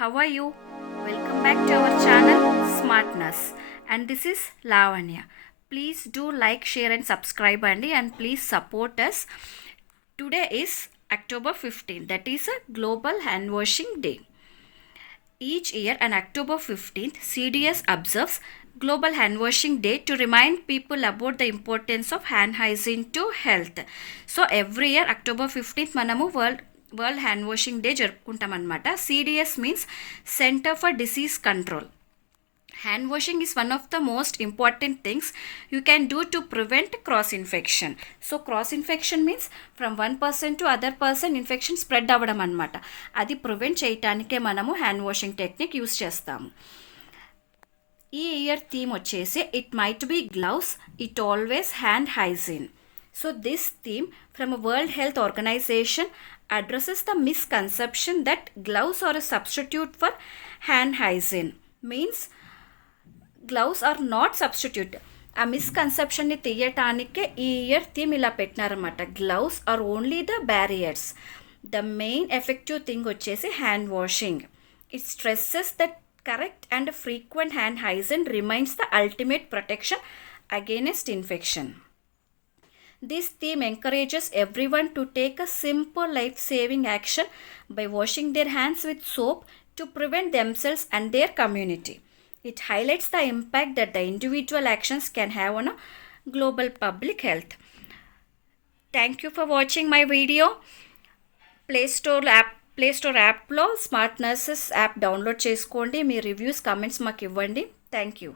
How are you? Welcome back to our channel Smartness, and this is Lavanya. Please do like, share and subscribe and please support us. Today is October 15th, that is a Global Hand Washing Day. Each year on October 15th, CDS observes Global Hand Washing Day to remind people about the importance of hand hygiene to health. So every year October 15th మనము world hand washing day జరుపుకుంటాం అనమాట. CDS means centre for disease control. Hand washing is one of the most important things you can do to prevent cross infection. So cross infection means from one person to other person infection spread అవ్వడం అనమాట. అది ప్రివెంట్ చేయటానికే మనము hand washing technique use చేస్తాము. ఈ year theme వచ్చేసి it might be gloves, it always hand hygiene. So this theme from World Health Organization addresses the misconception that gloves are a substitute for hand hygiene. Means gloves are not substitute. ఆ మిస్కన్సెప్షన్ని తీయటానికే ఈ year theme ఇలా పెట్టినారన్నమాట. Gloves are only the barriers. The main effective thing వచ్చేసి hand washing. It stresses that correct and frequent hand hygiene remains the ultimate protection against infection. This theme encourages everyone to take a simple life-saving action by washing their hands with soap to prevent themselves and their community. It highlights the impact that the individual actions can have on a global public health. Thank you for watching my video. Play Store app లో smart nurses app download చేసుకోండి. మీ reviews comments మాకు ఇవ్వండి. Thank you.